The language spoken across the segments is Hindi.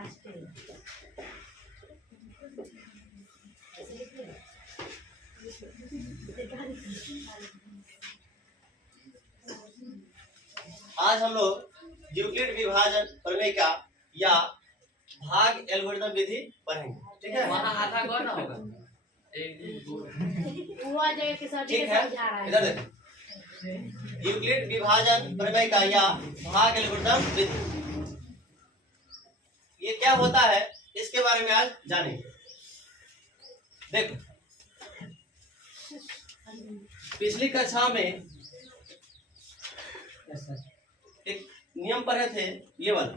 आज हम लोग यूक्लिड विभाजन प्रमेय का या भाग एल्गोरिथम विधि पढ़ेंगे। ठीक है, आधा गौर ना होगा। ठीक है, इधर देखो, यूक्लिड विभाजन प्रमेय का या भाग एल्गोरिथम विधि, ये क्या होता है इसके बारे में आज जानेंगे। देखो, पिछली कक्षा में एक नियम पढ़े थे, ये वाला,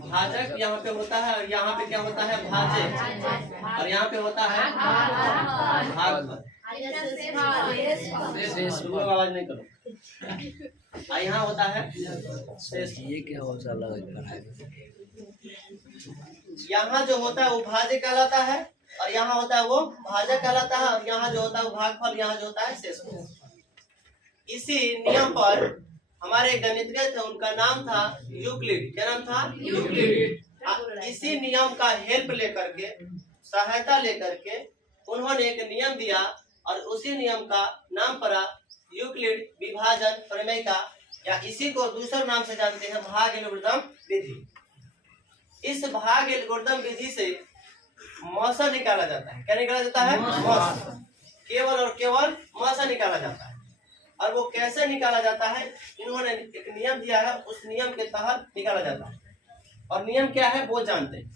भाजक यहाँ पे होता है और यहाँ पे क्या होता है, भाजक, और यहाँ पे होता है भागफल। आवाज नहीं करो। यहाँ होता है शेष। ये क्या हो सा लगा है? यहाँ जो होता है वो भाजक कहलाता है और यहाँ होता है वो भाजक कहलाता है, और यहाँ जो होता है वो भागफल, यहाँ जो होता है शेषफल। इसी नियम पर हमारे गणितज्ञ थे, उनका नाम था यूक्लिड। क्या नाम था? यूक्लिड। इसी नियम का हेल्प लेकर के, सहायता लेकर के उन्होंने एक नियम दिया और उसी नियम का नाम पड़ा यूक्लिड विभाजन प्रमेय का, या इसी को दूसरे नाम से जानते हैं भाग एल्गोरिथम विधि। इस भाग एल्गोरिथम विधि से मौसा निकाला जाता है। क्या निकाला जाता है? मौसा। केवल और केवल मौसा निकाला जाता है। और वो कैसे निकाला जाता है, इन्होंने एक नियम दिया है, उस नियम के तहत निकाला जाता है। और नियम क्या है वो जानते हैं।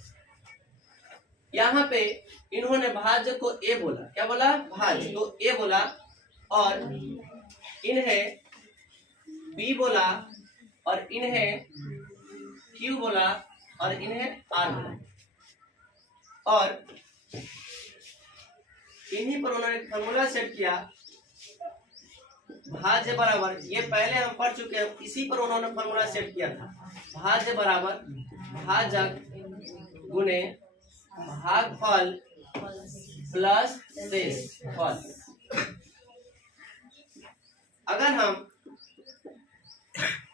यहाँ पे इन्होंने भाज्य को ए बोला। क्या बोला? भाज्य को ए बोला, और इन्हें बी बोला, और इन्हें क्यू बोला, और इन्हें आर बोला। और इन्हीं पर उन्होंने फॉर्मूला सेट किया, भाज्य बराबर, ये पहले हम पढ़ चुके हैं, इसी पर उन्होंने फॉर्मूला सेट किया था। भाज्य बराबर भाजक गुने भागफल प्लस शेषफल। अगर हम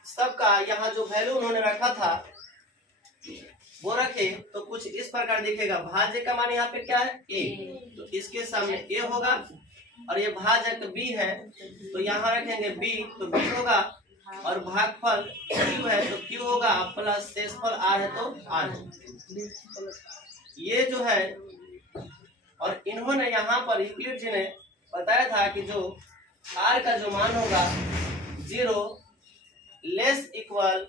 सबका यहाँ जो वैल्यू उन्होंने रखा था वो रखे तो कुछ इस प्रकार दिखेगा। भाज्य का मान यहाँ पे क्या है? ए, तो इसके सामने ए होगा, और ये भाजक बी है तो यहाँ रखेंगे बी, तो बी होगा, और भागफल क्यू है तो क्यू होगा, प्लस शेषफल आर है तो आर। ये जो है, और इन्होंने यहाँ पर यूक्लिड जी ने बताया था कि जो आर का जो मान होगा 0 less equal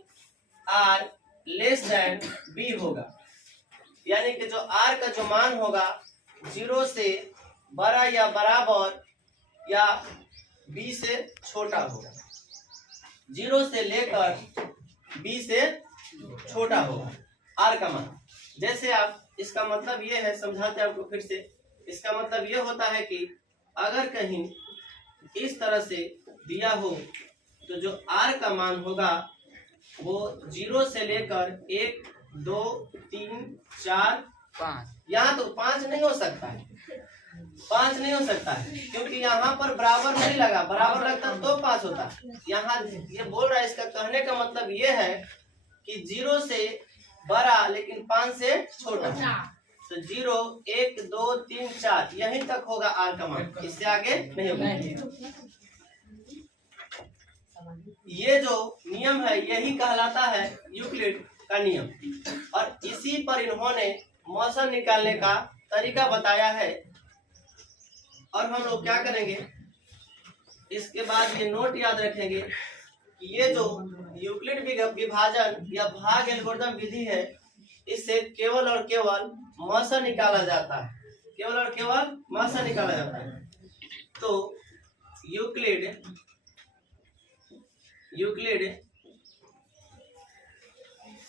or less than B होगा, यानी कि जो आर का जो मान होगा 0 से बड़ा या बराबर या बी से छोटा होगा, 0 से लेकर बी से छोटा होगा आर का मान। जैसे आप, इसका मतलब ये है, समझाते आपको फिर से। इसका मतलब ये होता है कि अगर कहीं इस तरह से दिया हो तो जो आर का मान होगा वो 0 से लेकर 1 2 3 4 5, यहाँ तो 5 नहीं हो सकता है, 5 नहीं हो सकता है, क्योंकि यहाँ पर बराबर नहीं लगा। बराबर लगता तो 5 होता। यहाँ ये बोल रहा है, इसका कहने का मतलब ये है कि 0 से बड़ा लेकिन 5 से छोटा, तो 0 1 2 3 4 यहीं तक होगा आर का मान, इससे आगे नहीं होगा। ये जो नियम है यही कहलाता है यूक्लिड का नियम, और इसी पर इन्होंने मौसा निकालने का तरीका बताया है। और हम लोग क्या करेंगे, इसके बाद ये नोट याद रखेंगे कि ये जो यूक्लिड विभाजन या भाग एल्गोरिथम विधि है, इससे केवल और केवल मौसा निकाला जाता है। केवल और केवल मौसा निकाला जाता है। तो यूक्लिड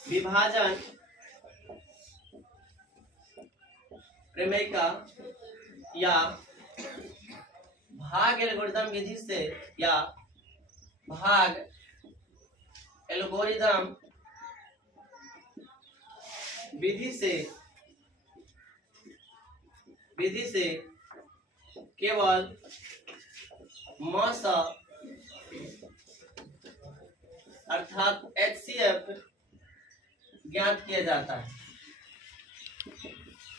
विभाजन प्रमेय का या भाग एल्गोरिथम विधि से या भाग एल्गोरिथम विधि से केवल मौसा अर्थात HCF ज्ञात किया जाता है।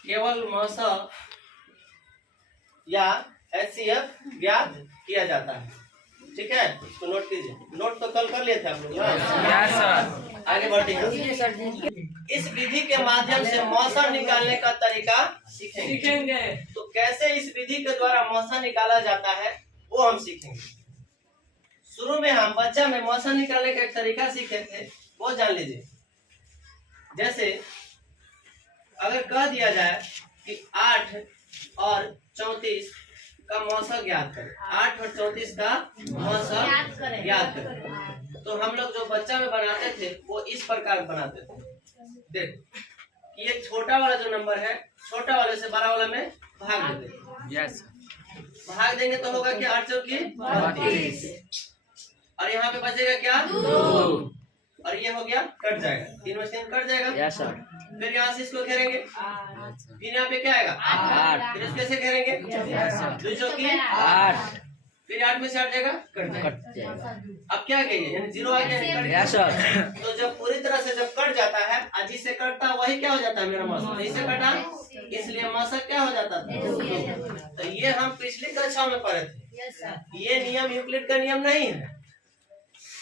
केवल मौसा या HCF ज्ञात किया जाता है। ठीक है, तो नोट कीजिए। नोट तो कल कर लिए थे आप लोग ना? आगे बढ़ते हैं। इस विधि के माध्यम से मौसा निकालने का तरीका सीखेंगे। तो कैसे इस विधि के द्वारा मौसा निकाला जाता है वो हम सीखेंगे। शुरू में हम बच्चा में मौसा निकालने का एक तरीका सीखे थे, वो जान लीजिए। जैसे अगर कह दिया जाए कि 8 और 34 का मौसा ज्ञात करें, 8 और 34 का मौसा ज्ञात करें, तो हम लोग जो बच्चा में बनाते थे वो इस प्रकार बनाते थे। देख कि ये छोटा वाला जो नंबर है, छोटा वाले से बड़ा वाला में भाग देते। यस, भाग देंगे तो होगा क्या? 8 चौकी 32, और यहाँ पे बचेगा क्या? 2, और ये हो गया, कट जाएगा, 3 में 3 कट जाएगा। Yes sir. फिर यहाँ से इसको घेरेंगे, फिर यहाँ पे क्या आएगा? 8, फिर इसको कैसे घेरेंगे? 2 चौकी 8, फिर 8 में से 8 जाएगा, कट जाएगा। अब क्या कहेंगे? यानी 0 आ गया। Yes sir. तो जब पूरी तरह से जब कट जाता है, जिससे कटता है वही क्या हो जाता है? मेरा मौसा। इससे कटा, इसलिए मौसा क्या हो जाता था? तो ये हम पिछली कक्षा में पढ़े थे। ये नियम यूक्लिड का नियम नहीं है।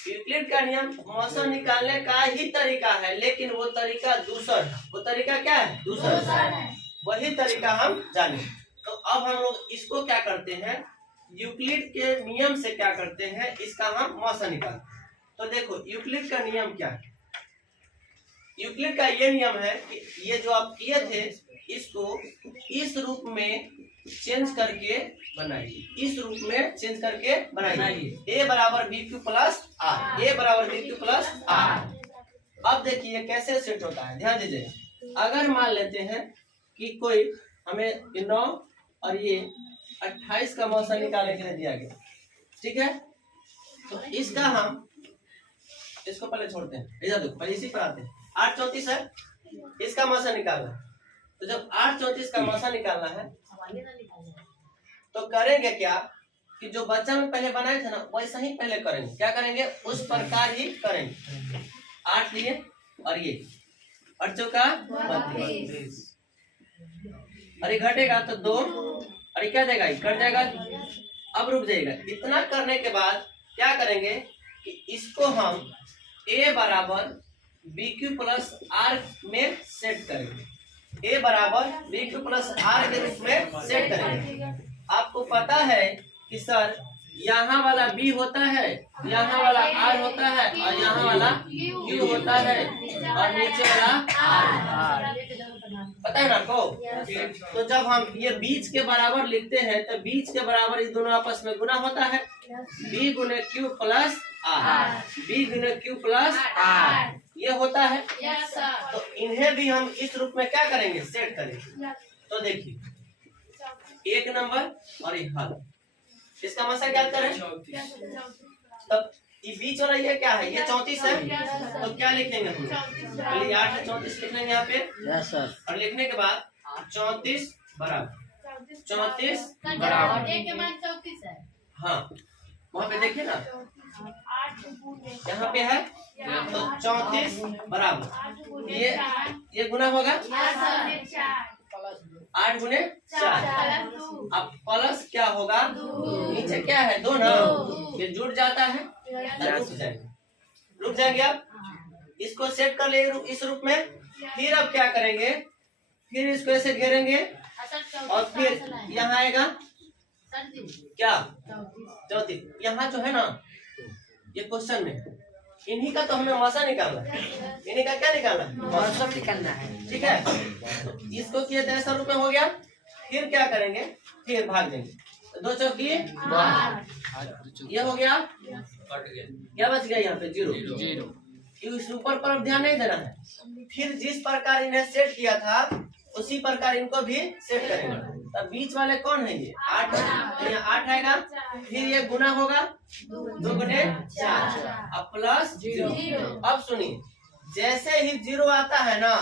यूक्लिड का नियम मौसा निकालने का ही तरीका है, लेकिन वो तरीका दूसरा है। वो तरीका क्या है? दूसरा है। वही तरीका हम जाने। तो अब हम लोग इसको क्या करते हैं? यूक्लिड के नियम से क्या करते हैं? इसका हम मौसा निकालते हैं। तो देखो यूक्लिड का नियम क्या है। यूक्लिड का ये नियम है कि ये जो आप किए थे इसको इस रूप में चेंज करके बनाइए। इस रूप में चेंज करके बनाइए। a बराबर BQ प्लस R, a बराबर BQ प्लस R। अब देखिए कैसे सेट होता है, ध्यान दीजिएगा। अगर मान लेते हैं कि कोई हमें 9 और ये 28 का मौसा निकालने के लिए दिया गया, ठीक है, तो इसका हम इसको पहले छोड़ते हैं, इधर देखो, पहले इसी पर आते हैं। 8 34 है, इसका मौसा निकालना है। तो जब 8 34 का मौसा निकालना है तो करेंगे क्या कि जो बच्चा में पहले बनाए थे ना वैसा ही पहले करेंगे। क्या करेंगे? उस प्रकार ही करेंगे। 8 लिए और ये 8 चौका 32, और ये घटेगा तो 2, और ये क्या देगा? कट जाएगा। अब रुक जाएगा। इतना करने के बाद क्या करेंगे कि इसको हम a बराबर BQ प्लस R में सेट करेंगे। a बराबर BQ प्लस R के रूप में सेट करेंगे। आपको पता है कि सर यहाँ वाला B होता है, यहाँ वाला R होता है, और यहाँ वाला Q होता है, और नीचे वाला R। पता है ना आपको? तो जब हम ये बीच के बराबर लिखते हैं तो बीच के बराबर इस दोनों आपस में गुना होता है। B गुने Q प्लस R, B गुने Q प्लस R, ये होता है। तो इन्हें भी हम इस रूप में क्या करेंगे? सेट करेंगे। तो देखिए 1 नंबर और ये हल, इसका मौसा क्या करें? तब ये बीच वाला ये क्या है? ये 34 है, तो क्या लिखेंगे हम? पहले 8 है, 34 लिख लेंगे यहाँ पे। Yes sir. और लिखने के बाद 34 बराबर 34 बराबर, हाँ वहाँ पे देखिए ना, यहाँ पे है तो 34 बराबर ये गुना होगा 8 गुने 4। अब प्लस क्या होगा? नीचे क्या है? 2 ना, ये जुड़ जाता है, रुक जाएंगे। आप इसको सेट कर ले इस रूप में। फिर अब क्या करेंगे? फिर इसको ऐसे घेरेंगे और फिर यहाँ आएगा क्या? 34। यहाँ जो है ना ये क्वेश्चन में इन्हीं का तो हमें मौसा निकालना है। इन्हीं का क्या निकालना है? मौसा निकालना है। ठीक है, तो इसको किए थे ऐसा रूप में हो गया। फिर क्या करेंगे? फिर भाग देंगे, 2 चौकी ये हो गया, क्या बच गया? यहाँ पे 0। इस ऊपर पर ध्यान नहीं देना है। फिर जिस प्रकार इन्हें सेट किया था उसी प्रकार इनको भी सेट करेंगे। तब बीच वाले कौन है? ये 8, यहाँ 8 आएगा, फिर ये गुना होगा 2 गुने 4, अब प्लस 0। अब सुनिए, जैसे ही 0 आता है ना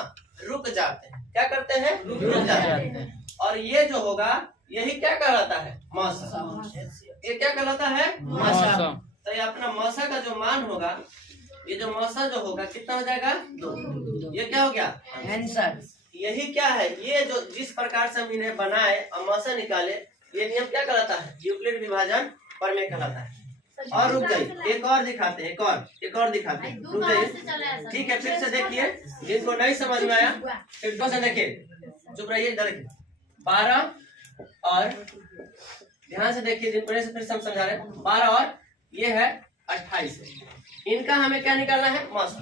रुक जाते हैं। क्या करते हैं? रुक जाते हैं। और ये जो होगा यही क्या कहलाता है? मौसा। ये क्या कहलाता है? मौसा। तो ये अपना मौसा का जो मान होगा ये जो मौसा जो होगा कितना हो जाएगा 2। ये क्या हो गया आंसर। यही क्या है, ये जो जिस प्रकार से हम इन्हें बनाए और मौसा निकाले, ये नियम क्या कहलाता है, यूक्लिड विभाजन प्रमेय कहलाता है। और रुक जाइए, एक और दिखाते हैं, एक और दिखाते हैं, रुक जाइए। ठीक है, फिर से देखिए, जिनको नहीं समझ में आया फिर से देखिए, चुप रहिए, इधर 12 और ध्यान से देखिए, जिनको नहीं फिर से हम समझा रहे हैं। 12 और ये है 28, इनका हमें क्या निकालना है, मौसा।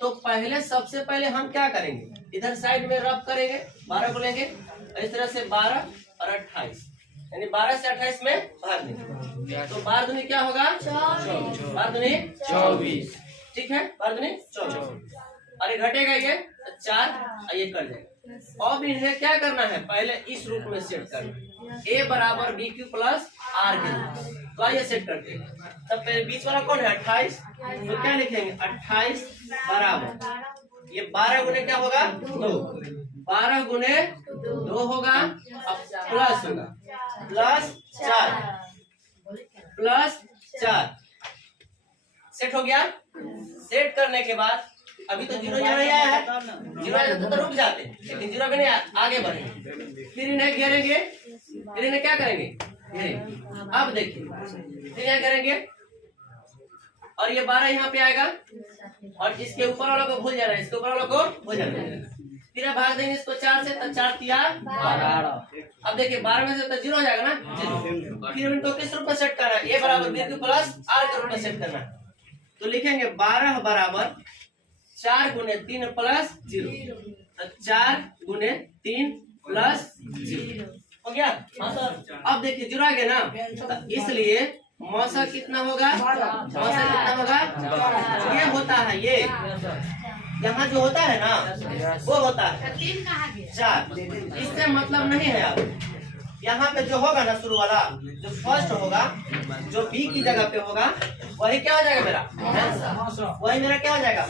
तो पहले सबसे पहले हम क्या करेंगे, इधर साइड में रब करेंगे, 12 को लेंगे इस तरह से, 12 और 28, यानी 12 से 28 में भाग देंगे। तो 12 दूनी क्या होगा 12 दूनी 24, ठीक है, 12 दूनी 24। और ये घटेगा ये 4 और ये कट जाएगा। अब इन्हें क्या करना है, पहले इस रूप में सेट करना है, a बराबर बी क्यू प्लस आर के रूप। तो आइए सेट करते हैं। तब पहले बीच वाला कौन है 28, तो क्या लिखेंगे 28 बराबर ये 12 गुने क्या होगा 2, 12 गुने 2 होगा, अब प्लस होगा प्लस 4 सेट हो गया। सेट करने के बाद अभी तो जीरो यहाँ नहीं आया है, जीरो आया तो रुक जाते, लेकिन जीरो भी नहीं आगे बढ़ेंगे। फिर इन्हें घेरेंगे, फिर इन्हें क्या करेंगे, घेरेंगे। अब देखिए, फिर यहाँ करेंगे और ये 12 यहाँ पे आएगा और इसके ऊपर वालों को भूल जाना है, इसके ऊपर वालों को भूल जाना है। फिर अब भाग देंगे इसको 4 से, तो 4 तिया 12। अब देखिए 12 में से तो जीरो हो जाएगा ना, जीरो। फिर इनको किस रूप में सेट करना है, a बराबर b प्लस r के रूप में सेट करना है। तो लिखेंगे 12 बराबर 4 गुने 3 प्लस 0, 4 गुने 3 प्लस 0 हो गया। अब देखिए जीरो आ गया ना, तो इसलिए मौसा कितना होगा, मौसा कितना होगा, ये होता है, ये यहाँ जो होता है ना वो होता है 4। इससे मतलब नहीं है। अब यहाँ पे जो होगा ना शुरू वाला, जो फर्स्ट होगा, जो बी की जगह पे होगा, वही क्या हो जाएगा मेरा, वही मेरा क्या हो जाएगा।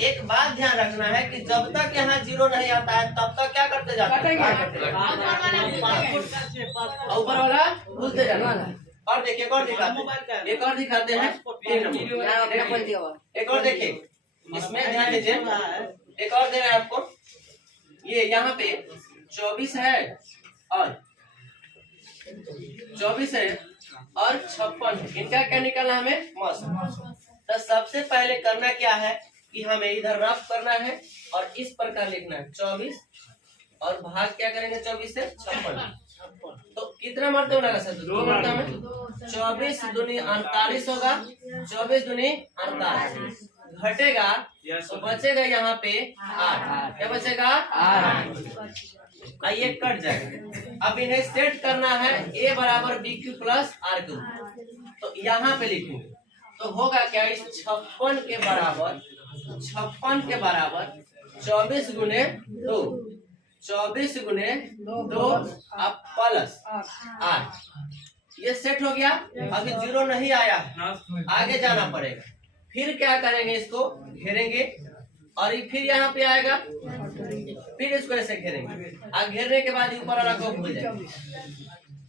एक बात ध्यान रखना है कि जब तक यहाँ जीरो नहीं आता है तब तक क्या करते जाते हैं, ऊपर वाला भूलते जाना। और देखिए एक और दिखाते हैं 3 नंबर। एक और देखिए, इसमें ध्यान दीजिए, एक और दे रहा है आपको, ये यहाँ पे 24 है और 56, इनका क्या निकालना हमें, मौसा। तो सबसे पहले करना क्या है कि हमें इधर रफ करना है और इस प्रकार लिखना है 24 और भाग क्या करेंगे 24 से 56। तो कितना मरतबा लगा सर, 2 मरतबा में 24 दूनी 48 होगा, 24 दूनी 48 घटेगा तो बचेगा यहाँ पे 8, क्या बचेगा 8, ये कट जाएगा। अब इन्हें सेट करना है a बराबर B Q plus R Q, तो यहाँ पे लिखेंगे तो होगा क्या, इस 56 के बराबर 24 गुने 2, 24 गुने 2 अब प्लस 8, ये सेट हो गया। अभी जीरो नहीं आया, आगे जाना पड़ेगा। फिर क्या करेंगे, इसको घेरेंगे और फिर यहाँ पे आएगा, फिर इसको ऐसे घेरेंगे और घेरने के बाद ऊपर वाला को भूल जाएंगे।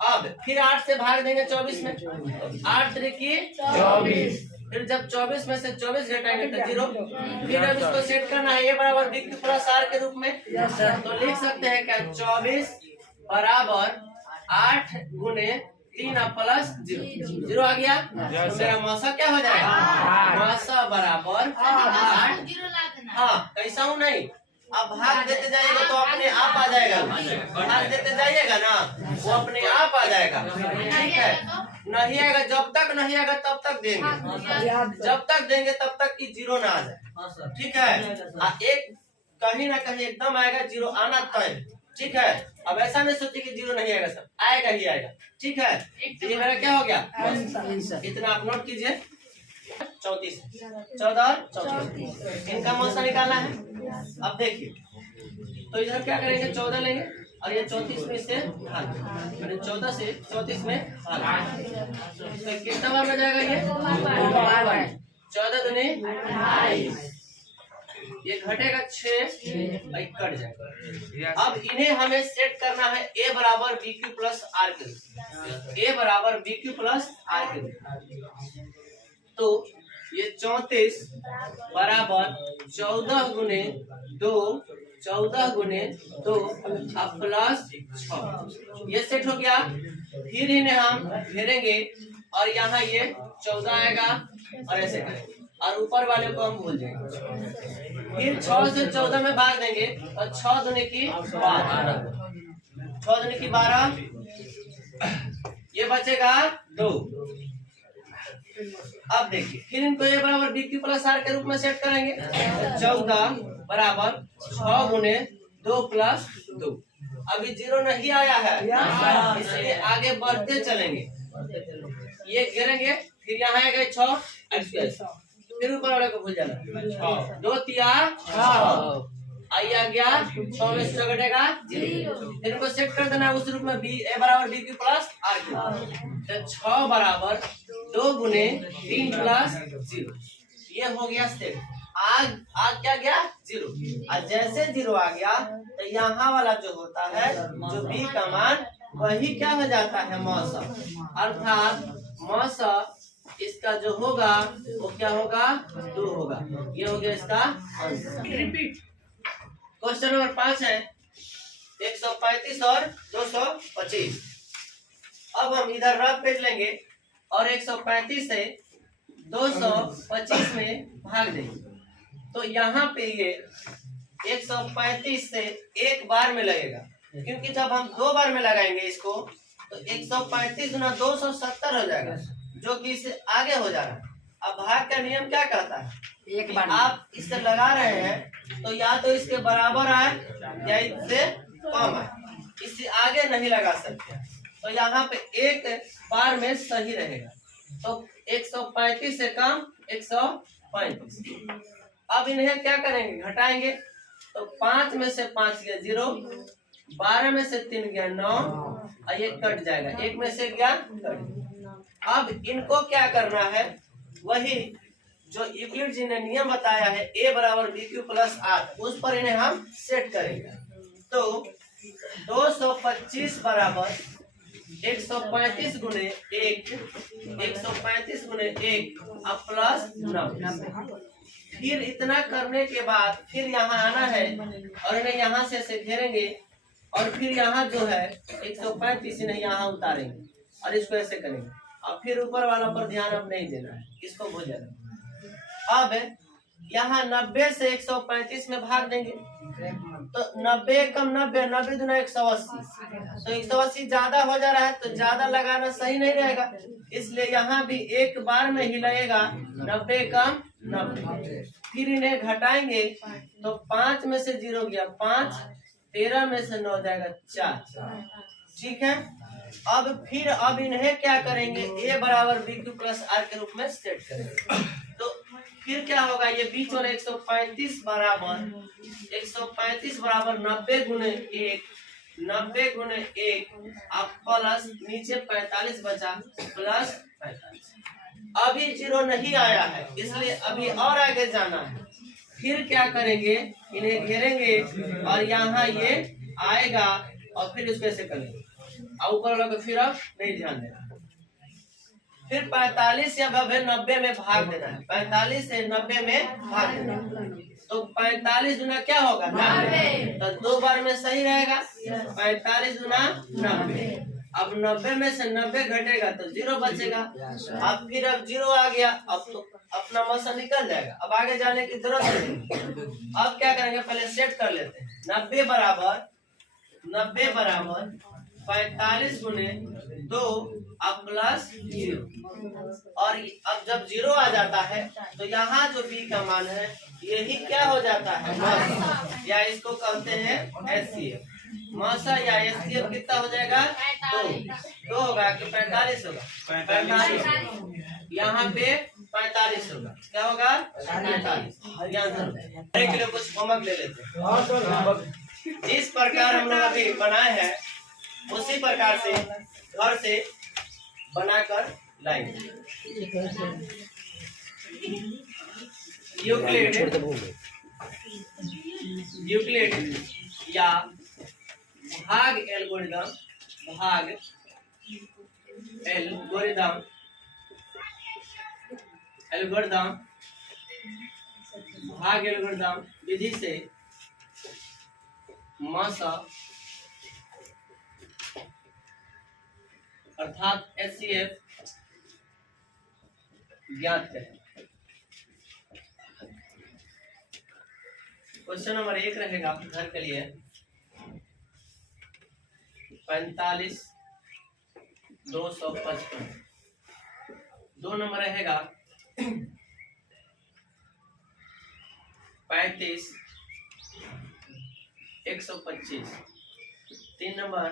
अब फिर 8 से भाग देंगे 24 में, 8 3 24, फिर जब 24 में से 24 घटाएंगे तो 0। फिर अब इसको सेट करना है a बराबर b क्यू प्लस r के रूप में। तो लिख सकते हैं क्या, 24 बराबर 8 गुने 3 प्लस 0 आ गया। तो मेरा मौसा क्या हो जाएगा, मौसा बराबर 8। हाँ कैसा हूँ नहीं, अब भाग देते जाइएगा तो अपने आप आ जाएगा, भाग देते जाइएगा ना वो अपने आप आ जाएगा, ठीक है। नहीं आएगा, जब तक नहीं आएगा तब तक देंगे, जब तक देंगे तब तक कि जीरो ना आ जाए, ठीक है। एक कहीं ना कहीं एकदम आएगा, जीरो आना तय, ठीक है। अब ऐसा नहीं सोचिए कि जीरो नहीं आएगा, सब आएगा ही आएगा, ठीक है। ये मेरा क्या हो गया, इतना आप नोट कीजिए। 34, 14 और 34 इनका मौसा निकालना है। अब देखिए तो इधर क्या करेंगे, 14 लेंगे और ये 34 में से भाग, मैंने 14 से 34 में भाग, तो कितना बार में जाएगा ये 14 दूनी 28, ये घटेगा 6 कट जाएगा। अब इन्हें हमें सेट करना है a बराबर बी क्यू प्लस आर के, a बराबर बी क्यू प्लस आर के। तो ये 34 बराबर 14 गुने 2 अब प्लस 6। ये सेट हो गया। फिर इन्हें हम घेरेंगे और यहाँ ये 14 आएगा और ऐसे करेंगे और ऊपर वाले को हम भूल जाएंगे। फिर 6 से 14 में भाग देंगे और 6 दूनी की 12, 6 दूनी की 12, ये बचेगा 2। अब देखिए फिर इनको ए बराबर बी क्यू प्लस आर के रूप में सेट करेंगे। 14 बराबर 6 गुने 2 प्लस 2। अभी 0 नहीं आया है इसलिए आगे बढ़ते चलेंगे। ये घेरेंगे फिर यहाँ आएगा 6, फिर ऊपर वाले को भूल जाना। 2 तिया 6 आई आ गया, 6 में से घटेगा 0। इनको सेट कर देना उस रूप में बी ए बराबर B Q plus R Q. 6 बराबर 2 गुने 3 प्लस 0। ये हो गया सेट। आग क्या गया 0। और जैसे 0 आ गया तो यहाँ वाला जो होता है जो बी का मान वही क्या हो जाता है मौसा, अर्थात मौसा इसका जो होगा वो क्या होगा 2 होगा। ये हो गया इसका आंसर। क्वेश्चन नंबर 5 है 135 और 225। अब हम इधर रफ पेज लेंगे और 135 से 225 में भाग देंगे। तो यहाँ पे ये 135 से एक बार में लगेगा, क्योंकि जब हम 2 बार में लगाएंगे इसको तो 135 गुना 270 हो जाएगा, जो कि इससे आगे हो जा रहा है। अब भाग का नियम क्या कहता है, एक बार आप इससे लगा रहे हैं तो या तो इसके बराबर आए या इससे कम आए, इससे आगे नहीं लगा सकते। तो यहाँ पे एक बार में सही रहेगा। तो 135 से कम 135। अब इन्हें क्या करेंगे, घटाएंगे। तो 5 में से 5 गया 0, 12 में से 3 गया 9 और ये कट जाएगा, 1 में से गया कट। अब इनको क्या करना है, वही जो यूक्लिड जी ने नियम बताया है a बराबर बी क्यू प्लस आर, उस पर इन्हें हम सेट करेंगे। तो 225 बराबर 135 गुने 1, 135 गुने 1 अब प्लस 9। फिर इतना करने के बाद फिर यहाँ आना है और इन्हें यहाँ से घेरेंगे और फिर यहाँ जो है 135 इन्हें यहाँ उतारेंगे और इसको ऐसे करेंगे और फिर ऊपर वाला पर ध्यान अब नहीं देना है, इसको भूल जाना। अब यहाँ 90 से 135 में भाग देंगे तो 90 कम 90, 90 दूना 180। तो 180 ज्यादा हो जा रहा है तो ज्यादा लगाना सही नहीं रहेगा, इसलिए यहाँ भी एक बार में ही लगेगा 90 कम 90। फिर इन्हें घटाएंगे तो 5 में से 0 गया 5, 13 में से 9 जाएगा 4। ठीक है। अब इन्हें क्या करेंगे, a बराबर बी क्यू प्लस आर के रूप में सेट करेंगे। तो फिर क्या होगा, ये बीच वाला 135 बराबर 90 गुने 1, 90 गुने 1 अब प्लस नीचे 45 बचा प्लस 45। अभी 0 नहीं आया है इसलिए अभी और आगे जाना है। फिर क्या करेंगे, इन्हें घेरेंगे और यहाँ ये आएगा और फिर इसको ऐसे करेंगे और ऊपर वाला को फिर अब नहीं ध्यान देना। फिर 45 या 90 में भाग देना है, 45 से 90 में भाग देना। तो 45 गुना क्या होगा 90, तो 2 बार में सही रहेगा 45 गुना 90। अब 90 में से 90 घटेगा तो 0 बचेगा। अब फिर अब 0 आ गया, अब तो अपना मौसम निकल जाएगा, अब आगे जाने की जरूरत नहीं। अब क्या करेंगे, पहले सेट कर लेते हैं। 90 बराबर 45 गुने 2 अब प्लस 0। और अब जब 0 आ जाता है तो यहाँ जो b का मान है यही क्या हो जाता है मौसा, या इसको कहते हैं HCF। मौसा या HCF कितना हो जाएगा 2 होगा कि 45 होगा, 45 यहाँ पे 45 होगा, क्या होगा 45। के लिए कुछ होमवर्क ले लेते हैं। जिस प्रकार हम लोग अभी बनाए हैं उसी प्रकार से घर से बनाकर लाएंगे। यूक्लिड या भाग एल्गोरिदम भाग एल्गोरिदम विधि से मासा अर्थात HCF ज्ञात करें। क्वेश्चन नंबर 1 रहेगा आपके घर के लिए 45,255। 2 नंबर रहेगा 35,125। 3 नंबर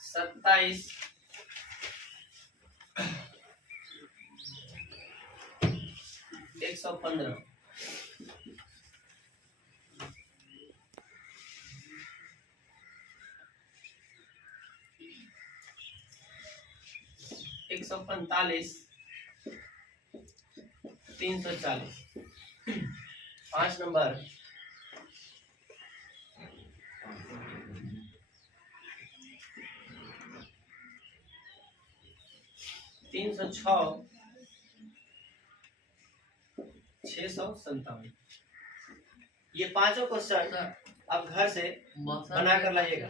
27,115। 145, 340। 5 नंबर 306, 657। ये पांचों क्वेश्चन आप घर से बना कर लाइएगा।